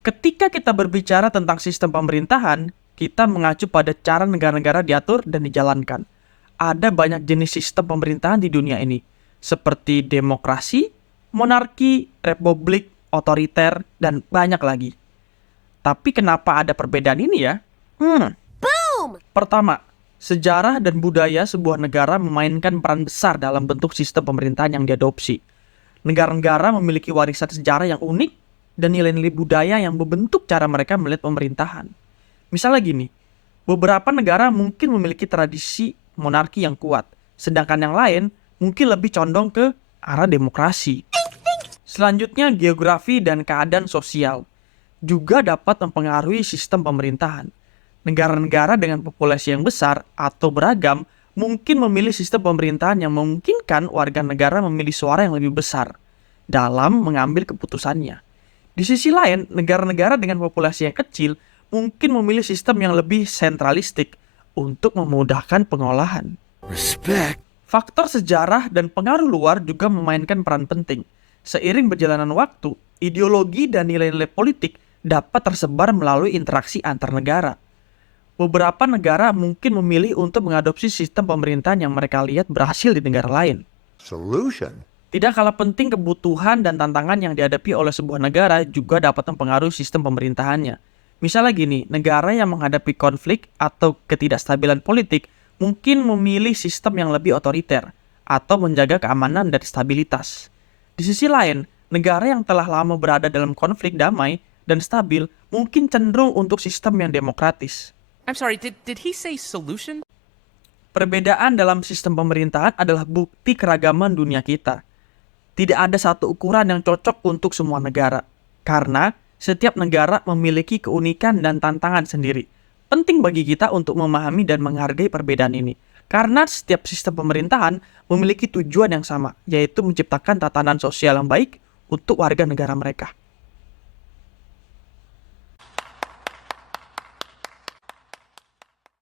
Ketika kita berbicara tentang sistem pemerintahan, kita mengacu pada cara negara-negara diatur dan dijalankan. Ada banyak jenis sistem pemerintahan di dunia ini, seperti demokrasi, monarki, republik, otoriter, dan banyak lagi. Tapi kenapa ada perbedaan ini ya? Pertama, sejarah dan budaya sebuah negara memainkan peran besar dalam bentuk sistem pemerintahan yang diadopsi. Negara-negara memiliki warisan sejarah yang unik dan nilai-nilai budaya yang membentuk cara mereka melihat pemerintahan. Misalnya gini, beberapa negara mungkin memiliki tradisi monarki yang kuat, sedangkan yang lain mungkin lebih condong ke arah demokrasi. Selanjutnya, geografi dan keadaan sosial juga dapat mempengaruhi sistem pemerintahan. Negara-negara dengan populasi yang besar atau beragam mungkin memilih sistem pemerintahan yang memungkinkan warga negara memilih suara yang lebih besar dalam mengambil keputusannya. Di sisi lain, negara-negara dengan populasi yang kecil mungkin memilih sistem yang lebih sentralistik untuk memudahkan pengolahan. Respect. Faktor sejarah dan pengaruh luar juga memainkan peran penting. Seiring berjalanan waktu, ideologi dan nilai-nilai politik dapat tersebar melalui interaksi antar negara. Beberapa negara mungkin memilih untuk mengadopsi sistem pemerintahan yang mereka lihat berhasil di negara lain. Solution. Tidak kalah penting, kebutuhan dan tantangan yang dihadapi oleh sebuah negara juga dapat mempengaruhi sistem pemerintahannya. Misalnya gini, negara yang menghadapi konflik atau ketidakstabilan politik mungkin memilih sistem yang lebih otoriter atau menjaga keamanan dan stabilitas. Di sisi lain, negara yang telah lama berada dalam konflik damai dan stabil mungkin cenderung untuk sistem yang demokratis. I'm sorry, did he say solution? Perbedaan dalam sistem pemerintahan adalah bukti keragaman dunia kita. Tidak ada satu ukuran yang cocok untuk semua negara, karena setiap negara memiliki keunikan dan tantangan sendiri. Penting bagi kita untuk memahami dan menghargai perbedaan ini, karena setiap sistem pemerintahan memiliki tujuan yang sama, yaitu menciptakan tatanan sosial yang baik untuk warga negara mereka.